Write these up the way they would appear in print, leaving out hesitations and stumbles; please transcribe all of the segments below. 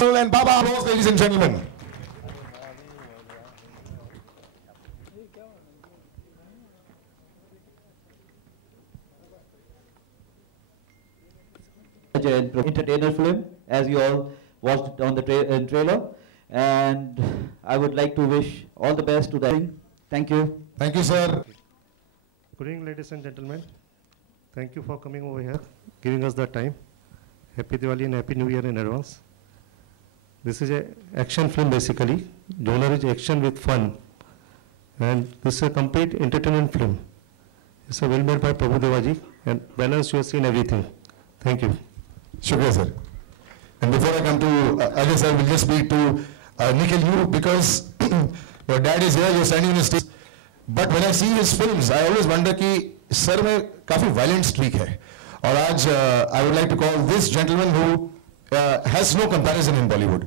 And Baba applause, ladies and gentlemen. Entertainer film, as you all watched it on the trailer, and I would like to wish all the best to the. Thank you. Thank you, sir. Good evening, ladies and gentlemen. Thank you for coming over here, giving us the time. Happy Diwali and Happy New Year in advance. This is an action film basically. Genre is action with fun. And this is a complete entertainment film. It's a well made by Prabhu Devaji and balanced, you have seen everything. Thank you. Shukriya, sir. And before I come to Ajay sir, will just speak to Nikhil, you, because your dad is here, you're standing in the stage. But when I see his films, I always wonder कि sir में काफी violent streak है. और आज I would like to call this gentleman who has no comparison in Bollywood.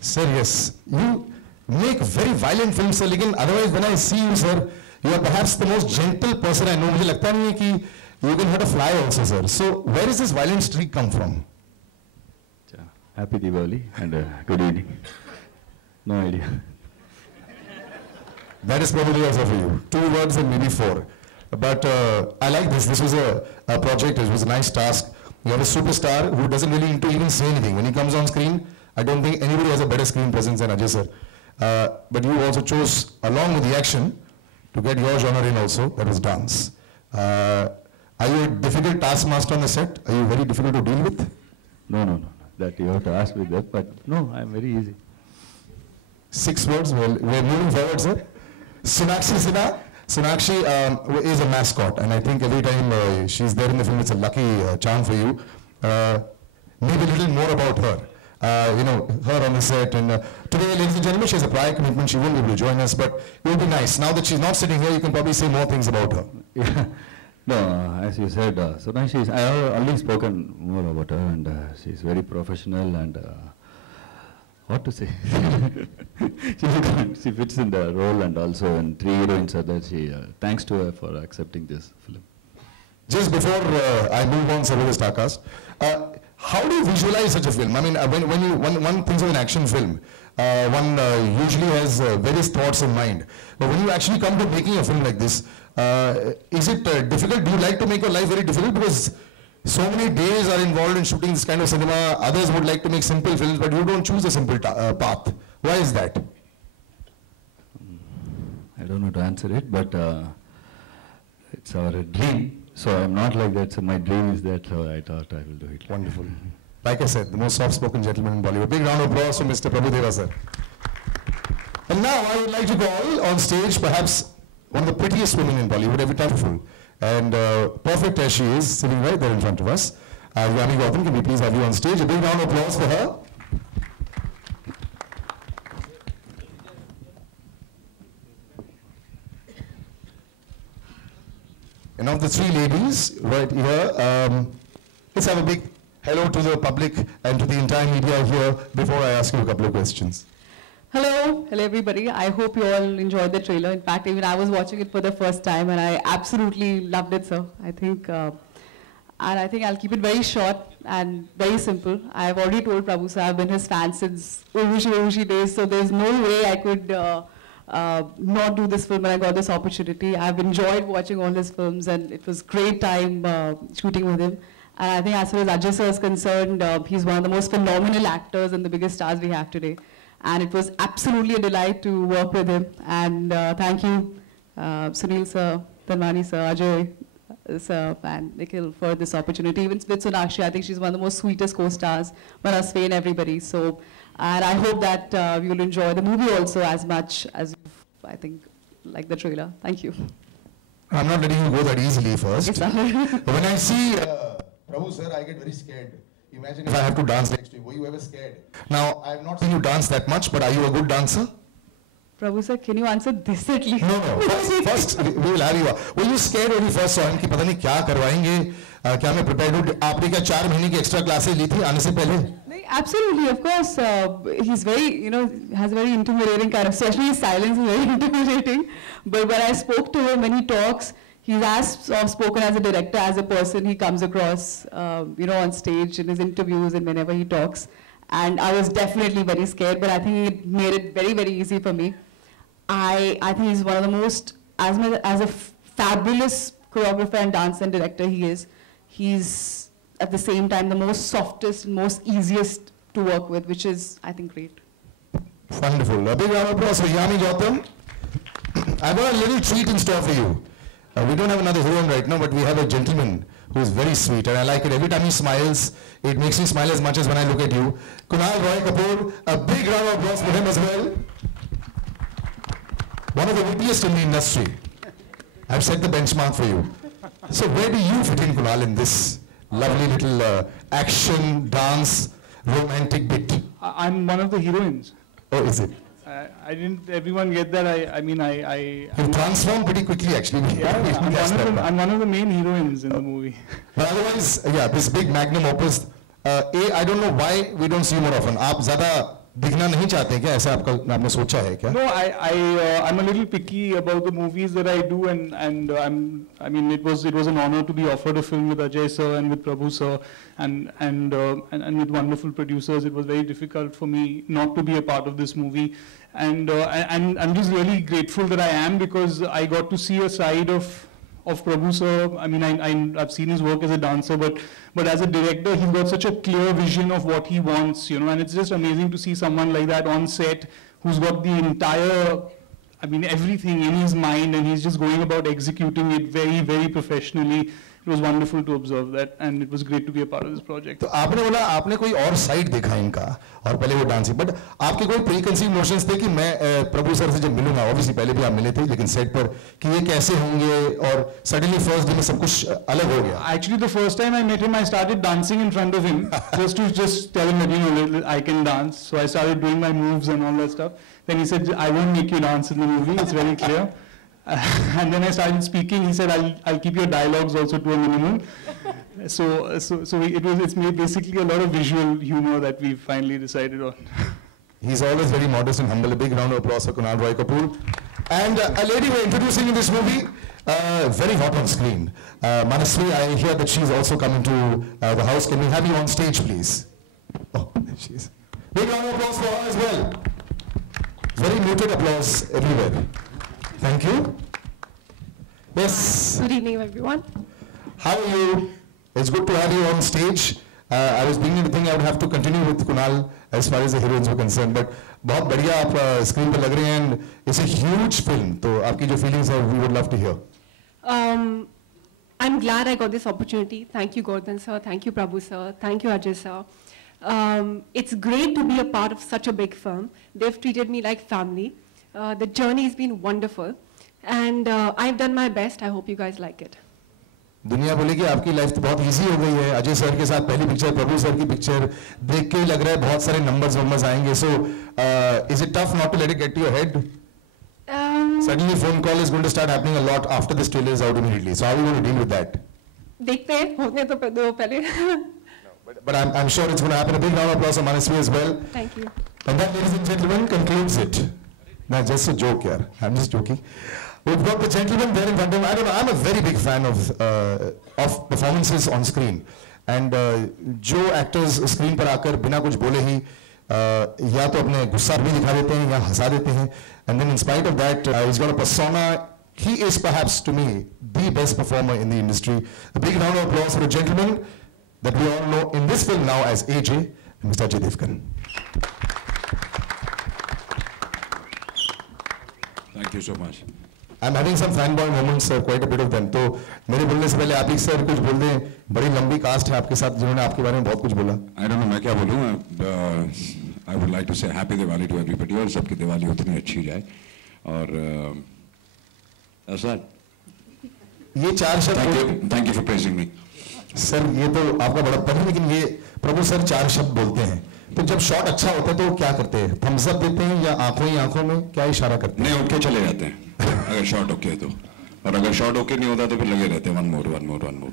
Sir, yes, you make very violent films, sir. लेकिन otherwise, when I see you, sir, you are perhaps the most gentle person I know. मुझे लगता नहीं है कि you can hurt a fly also, sir. So where does this violent streak come from? Happy Diwali and good evening. No idea. That is probably also for you. 2 words and maybe 4. But I like this. This was a project. It was a nice task. You have a superstar who doesn't really need to even say anything. When he comes on screen, I don't think anybody has a better screen presence than Ajay sir. But you also chose, along with the action, to get your genre in also. That was dance. Are you a difficult taskmaster on the set? Are you very difficult to deal with? No. That you have to ask me that, but no, I'm very easy. 6 words. Well, we're moving forward, sir. Sonakshi Sinha. Sonakshi is a mascot, and I think every time she's there in the film, it's a lucky charm for you. Maybe a little more about her. Her on the set. And today, ladies and gentlemen, she has a prior commitment. She won't be able to join us, but it will be nice. Now that she's not sitting here, you can probably say more things about her. Yeah. No, as you said, Sonakshi, I have only spoken more about her, and she's very professional and what to say? She fits in the role, and also in 3 heroines are there. Thanks to her for accepting this film. Just before I move on, sir, with the Starcast, how do you visualize such a film? I mean, when one thinks of an action film, one usually has various thoughts in mind. But when you actually come to making a film like this, is it difficult? Do you like to make your life very difficult? Because so many days are involved in shooting this kind of cinema. Others would like to make simple films, but you don't choose a simple path. Why is that? I don't know to answer it, but it's our dream. So I'm not like that. So my dream is that, so I thought I will do it. Wonderful. Like I said, the most soft-spoken gentleman in Bollywood. Big round of applause for Mr. Prabhu Deva, sir. And now I would like to call on stage perhaps one of the prettiest women in Bollywood, every time full. And perfect as she is, sitting right there in front of us. Yami Gautam, can we please have you on stage? A big round of applause for her. And of the 3 ladies right here, let's have a big hello to the public and to the entire media here before I ask you a couple of questions. Hello everybody. I hope you all enjoyed the trailer. In fact, even I was watching it for the first time and I absolutely loved it, sir. I think I'll keep it very short and very simple. I've already told Prabhu sir, I've been his fan since Urvashi days, so there's no way I could not do this film when I got this opportunity. I've enjoyed watching all his films and it was great time shooting with him. And I think as far as Ajay sir is concerned, he's one of the most phenomenal actors and the biggest stars we have today. And it was absolutely a delight to work with him. And thank you, Sunil sir, Tanwani sir, Ajay sir, and Nikhil for this opportunity. Even with Sonakshi, I think she's one of the most sweetest co-stars, Manas Faye and everybody. So, and I hope that you will enjoy the movie also as much as I think like the trailer. Thank you. I'm not letting you go that easily first. Yes, sir. When I see Prabhu sir, I get very scared. Imagine if I have to dance next to you. Were you ever scared? Now, I have not seen you dance that much, but are you a good dancer? Prabhu sir, can you answer this at least? No. First we will have you. Were you scared when you first saw him कि पता नहीं क्या करवाएंगे? क्या मैं prepared हूँ? आपने क्या 4 महीने की extra classes ली थी आने से पहले? Absolutely, of course. He's very, has a very intimidating kind of, especially his silence is very intimidating. But when I spoke to him, when he talks, he's as soft-spoken as a director, as a person he comes across, on stage, in his interviews and whenever he talks. And I was definitely very scared, but I think it made it very, very easy for me. I think he's one of the most, as a fabulous choreographer and dancer and director he is, he's at the same time the most softest and most easiest to work with, which is, I think, great. Wonderful. A big round of applause for Yami Gautam. I've got a little treat in store for you. We don't have another heroine right now, but we have a gentleman who is very sweet, and I like it. Every time he smiles, it makes me smile as much as when I look at you. Kunal Roy Kapoor, a big round of applause for him as well. One of the wittiest in the industry. I've set the benchmark for you. So where do you fit in, Kunal, in this lovely little action, dance, romantic bit? I'm one of the heroines. Oh, is it? I didn't, everyone get that? You've transformed pretty quickly, actually. Yeah, I'm one of the main heroines in the movie. But otherwise, yeah, this big magnum opus, I don't know why we don't see you more often. आप ज़्यादा दिखना नहीं चाहते क्या? ऐसा आपने सोचा है क्या? No, I'm a little picky about the movies that I do, and it was an honor to be offered a film with Ajay sir and with Prabhu sir, and with wonderful producers. It was very difficult for me not to be a part of this movie, and I'm just really grateful that I am, because I got to see a side of Prabhu sir. I mean, I've seen his work as a dancer, but as a director, he's got such a clear vision of what he wants, and it's just amazing to see someone like that on set who's got the entire, everything in his mind, and he's just going about executing it very, very professionally. It was wonderful to observe that, and it was great to be a part of this project. तो आपने बोला आपने कोई और side देखा इनका और पहले वो डांसिंग, बट आपके कोई प्री कंसीव नोशंस थे कि मैं प्रभु सर से जब मिलूंगा, ऑब्वियसली पहले भी आप मिले थे लेकिन सेट पर, कि ये कैसे होंगे, और सडनली फर्स्ट डे में सब कुछ अलग हो गया? Actually, the first time I met him, I started dancing in front of him just to tell him that I can dance. So I started doing my moves and all that stuff. Then he said, "I won't make you dance in the movie. It's very clear." And then I started speaking. He said, "I'll keep your dialogues also to a minimum." It's made basically a lot of visual humor that we finally decided on. He's always very modest and humble. A big round of applause for Kunal Roy Kapoor. And a lady we're introducing in this movie, very hot on screen. Manasvi, I hear that she's also coming to the house. Can we have you on stage, please? Oh, there she is. Big round of applause for her as well. Very muted applause everywhere. Thank you. Yes. Good evening, everyone. How are you? It's good to have you on stage. I was beginning to think I would have to continue with Kunal as far as the heroines were concerned, but बहुत बढ़िया आप screen पर लग रहे हैं, and it's a huge film. तो आपकी जो feelings are, we would love to hear. I'm glad I got this opportunity. Thank you, Gordon sir. Thank you, Prabhu sir. Thank you, Ajay sir. It's great to be a part of such a big film. They've treated me like family. The journey has been wonderful, and I've done my best. I hope you guys like it. दुनिया बोलेगी आपकी life तो बहुत easy हो गई है, Ajay sir के साथ पहली पिक्चर, प्रभु सर की पिक्चर देख के लग रहा है बहुत सारे नंबर्स आएंगे. So is it tough not to let it get to your head? Suddenly phone call is going to start happening a lot after this trailer is out immediately. So how are you going to deal with that? देखते हैं, होने तो दो पहले. But I'm sure it's going to happen. A big round of applause for Manasvi as well. Thank you. And that, ladies and gentlemen, concludes it. No, just a joke here. I'm just joking. We've got the gentleman there in front of him. I don't know, I'm a very big fan of performances on screen. And जो actors screen पर आकर बिना कुछ बोले ही या तो अपने गुस्सा भी दिखा देते हैं या हंसा देते हैं. And then in spite of that, he's got a persona. He is perhaps, to me, the best performer in the industry. A big round of applause for a gentleman that we all know in this film now as AJ, Mr. Ajay Devgan. Thank you so much. I'm having some fanboy moments, quite a bit of them. तो मेरे बोलने से पहले आप ही sir कुछ बोल दें. बड़ी लंबी कास्ट है आपके साथ जिन्होंने आपके बारे में बहुत कुछ बोला. I don't know मैं क्या बोलूँ. I would like to say happy Diwali to everybody और सबकी दिवाली उतनी अच्छी जाए. और सर ये चार शब्द. Thank you for praising me. Sir ये तो आपका बड़प्पन है, लेकिन ये प्रभु सर चार शब्द बोलते हैं. तो जब शॉट अच्छा होता है तो क्या करते हैं? थम्स अप देते हैं या आंखों ही आंखों में क्या इशारा करते हैं? नहीं, उठ के चले जाते हैं अगर शॉट ओके तो, और अगर शॉट ओके नहीं होता तो फिर लगे रहते हैं one more.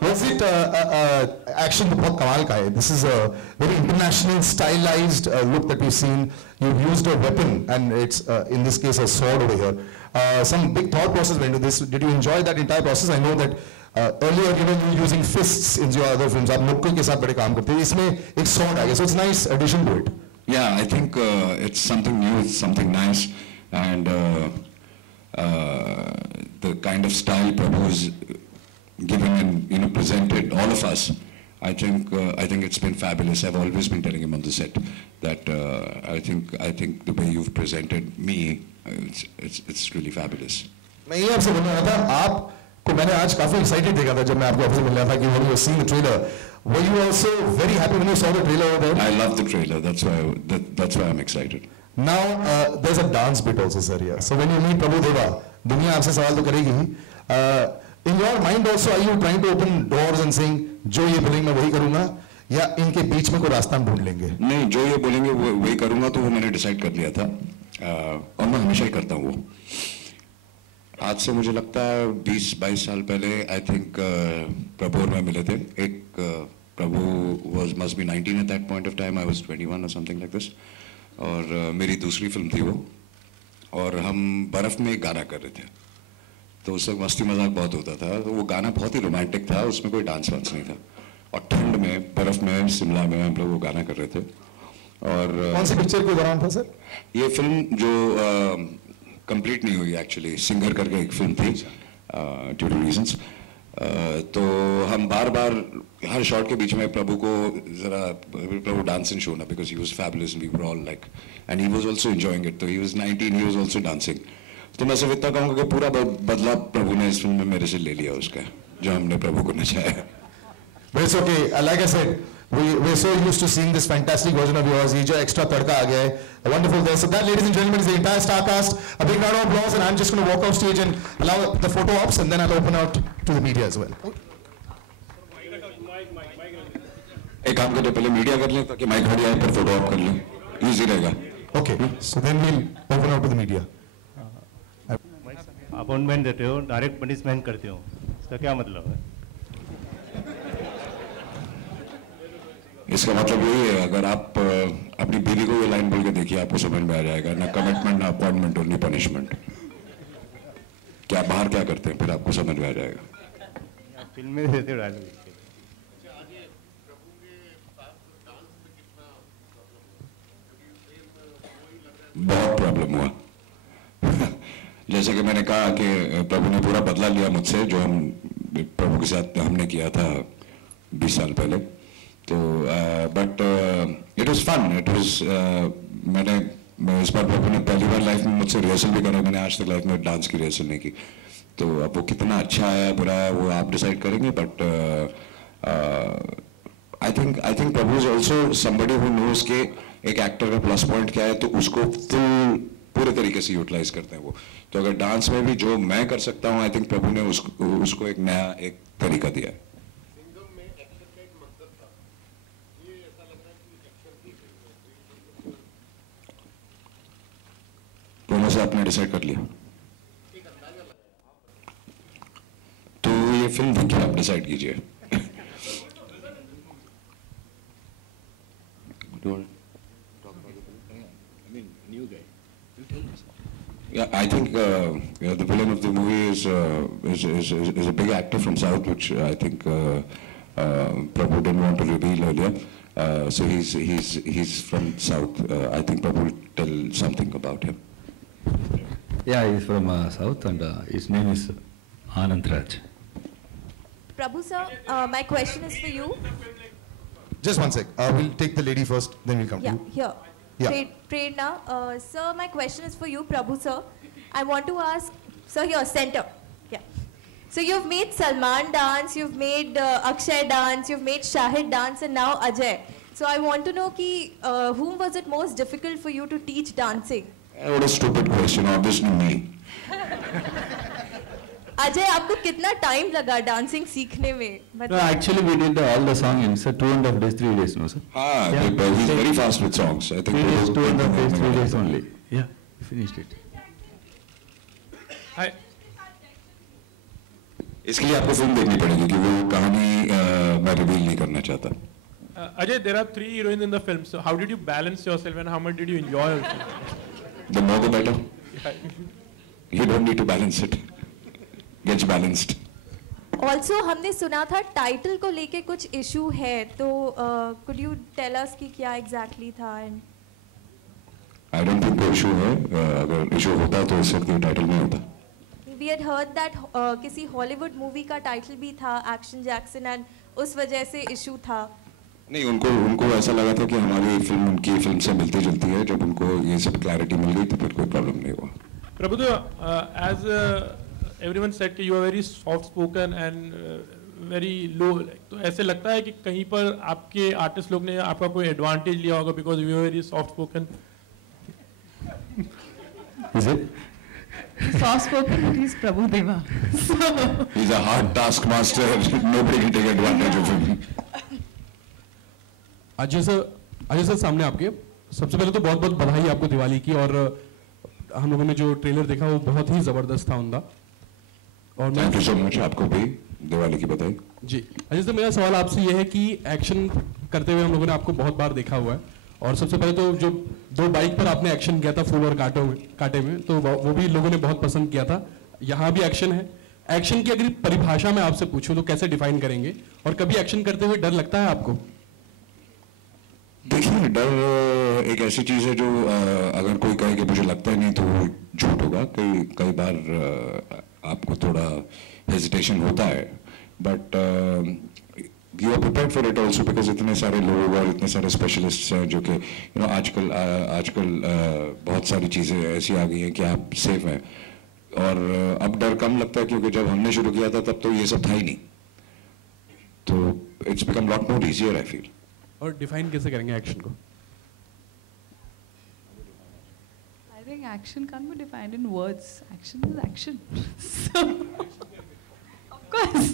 Was it action तो बहुत कमाल का है. This is a very international stylized look that we've seen. You've used a weapon and it's in this case a sword over here. Some big thought process went into this. Did you enjoy that entire process? I know that earlier you were using fists in your other films. आप नुक्कड़ के साथ बड़े काम करते हैं. इसमें एक sword आ गया. So it's a nice addition to it. Yeah, I think it's something new, it's something nice, and the kind of style Prabhu's given and presented all of us. I think it's been fabulous. I've always been telling him on the set that I think the way you've presented me, it's really fabulous. मैं ये आपसे बोलना रहा था, आपको मैंने आज काफी excited देखा था जब मैं आपको ऑफिस में मिला था कि when you were seeing the trailer. Were you also very happy when you saw the trailer over there? I love the trailer. That's why I'm excited. Now there's a dance bit also, sir. Here. So when you meet Prabhu Deva, दुनिया आपसे सवाल तो करेगी ही. In your mind also, are you trying to open doors and saying, जो ये बोलेंगे मैं वही करूँगा, या इनके बीच में कोई रास्ता हम ढूंढ लेंगे? नहीं, जो ये बोलेंगे वही करूँगा, तो वो मैंने डिसाइड कर लिया था, और मैं हमेशा ही करता हूँ वो. आज से मुझे लगता है 20-22 साल पहले, I think प्रभु और मैं मिले थे. प्रभु must be 19 at that point of time. I was 21 or something like this. और मेरी दूसरी फिल्म थी वो, और हम बर्फ में एक गाना कर रहे थे. तो उस वक्त मस्ती मजाक बहुत होता था. तो वो गाना बहुत ही रोमांटिक था, उसमें कोई डांस वांस नहीं था, और ठंड में बर्फ में शिमला में हम लोग वो गाना कर रहे थे. और कौन सी पिक्चर के दौरान था सर? ये फिल्म जो कंप्लीट नहीं हुई एक्चुअली, सिंगर करके एक फिल्म थी, ड्यू टू रीजंस. तो हम बार बार हर शॉट के बीच में प्रभु को जरा प्रभु डांस एंड शो ना, because he was fabulous and we were all like, and he was also enjoying it. तो he was 19, he was also dancing. तो मैं सिर्फ इतना कहूँगा कि पूरा बदला प्रभु ने इस फिल्म में मेरे से ले लिया उसका, जो हमने प्रभु को नचाया. But it's okay. Like I said, we're so used to seeing this fantastic version of yours. ये जो extra तड़का आ गया है, wonderful there. So that, ladies and gentlemen, is the entire star cast. A big round of applause, and I'm just going to walk off stage and allow the photo ops, and then I'll open out to the media as well. एक काम करते पहले media कर लें, ताकि mic खड़ी आए पर फोटो ऑप कर लें, इजी रहेगा. Okay. So then we'll open out to the media. Appointment देते हो, डायरेक्ट पनिशमेंट करते हो, इसका क्या मतलब है? इसका मतलब यही है, अगर आप अपनी बीवी को ये लाइन बोल के देखिए, आपको समझ में आ जाएगा, ना कमिटमेंट ना अपॉइंटमेंट और नहीं पनिशमेंट. क्या बाहर क्या करते हैं, फिर आपको समझ में आ जाएगा. फिल्म में देते हो डायलॉग. बहुत प्रॉब्लम हुआ. जैसे कि मैंने कहा कि प्रभु ने पूरा बदला लिया मुझसे, जो हम प्रभु के साथ हमने किया था 20 साल पहले. तो but it was fun. It was मैंने इस बार प्रभु ने पहली बार लाइफ में मुझसे रिहर्सल भी करा. मैंने आज तक लाइफ में डांस की रिहर्सल नहीं की. तो अब वो कितना अच्छा है बुरा है वो आप डिसाइड करेंगे. But I think Prabhu is also somebody who knows के एक एक्टर का प्लस पॉइंट क्या है, तो उसको पूरे तरीके से यूटिलाइज करते हैं वो. तो अगर डांस में भी जो मैं कर सकता हूँ, आई थिंक प्रभु ने उसको एक नया एक तरीका दिया है. दोनों से आपने डिसाइड कर लिया, तो ये फिल्म देखिए, आप डिसाइड कीजिए. Yeah, I think the villain of the movie is a big actor from South, which I think Prabhu didn't want to reveal earlier. So he's from South. I think Prabhu will tell something about him. Yeah, he's from South, and his name is Anand Raj. Prabhu sir, my question is for you. Just one sec. We'll take the lady first, then we'll come to you. Here. Yeah. Prerna, sir, my question is for you, Prabhu sir. I want to ask, sir, here, center. Yeah. So you've made Salman dance, you've made Akshay dance, you've made Shahid dance, and now Ajay. So I want to know whom was it most difficult for you to teach dancing? What a stupid question. Obviously me. Ajay, आपको कितना time लगा dancing सीखने में? No, actually we did all the song in 2.5 days, 3 days, no sir? He's very fast with songs. I think 3 days, 2.5 days, 3 days only. Yeah, we finished it. इसके लिए आपको film देखनी पड़ेगी कि वो कहानी मैं रिवील नहीं करना चाहता. Ajay, there are 3 heroines in the film. So how did you balance yourself and how much did you enjoy also? The more the better. You don't need to balance it. Gets balanced. Also हमने सुना था title को लेके कुछ issue है, तो could you tell us कि क्या एग्जैक्टली था? एंड आई डोंट थिंक कोई इशू है. अगर इशू होता तो इस वक्त ये टाइटल नहीं होता. वी हैड हर्ड दैट किसी हॉलीवुड मूवी का टाइटल भी था एक्शन जैक्सन, एंड उस वजह से इशू था. नहीं, उनको ऐसा लगा था कि हमारी फिल्म उनकी फिल्म से मिलती जुलती है. जब उनको ये सब क्लैरिटी मिल गई तो फिर कोई प्रॉब्लम नहीं हुआ. Prabhu, as everyone said कि you are very soft spoken and very low, तो ऐसे लगता है कि कहीं पर आपके आर्टिस्ट लोग ने आपका कोई एडवांटेज लिया होगा because you are very soft spoken. Is it? Soft spoken, but he's Prabhu Deva. So He's a hard taskmaster. Nobody can take advantage of him. Ajay sir सामने आपके सबसे पहले तो बहुत बहुत बधाई आपको दिवाली की. और हम लोगों ने जो ट्रेलर देखा वो बहुत ही जबरदस्त था उनका. और थैंक यू सो मच. आपको भी दिवाली की बधाई. जी अजय सर, मेरा सवाल आपसे ये है कि एक्शन करते हुए हम लोगों ने आपको बहुत बार देखा हुआ है, और सबसे पहले तो जो 2 बाइक पर आपने एक्शन किया था फूल और कांटे में, तो वो भी लोगों ने बहुत पसंद किया था. यहाँ भी एक्शन है. एक्शन की अगर परिभाषा में आपसे पूछूं तो कैसे डिफाइन करेंगे, और कभी एक्शन करते हुए डर लगता है आपको? देखिए, डर एक ऐसी चीज है जो अगर कोई कहे कि मुझे लगता है नहीं तो वो झूठ होगा. कई बार आपको थोड़ा हेजिटेशन होता है, but you are prepared for it also because इतने सारे लोग और इतने सारे स्पेशलिस्ट हैं जो कि आजकल बहुत सारी चीज़ें ऐसी आ गई हैं कि आप सेफ हैं. और अब डर कम लगता है क्योंकि जब हमने शुरू किया था तब तो ये सब था ही नहीं. तो it's become lot more easier I feel. और डिफाइन कैसे करेंगे एक्शन को? I think action can't be defined in words. Action is action. So, of course.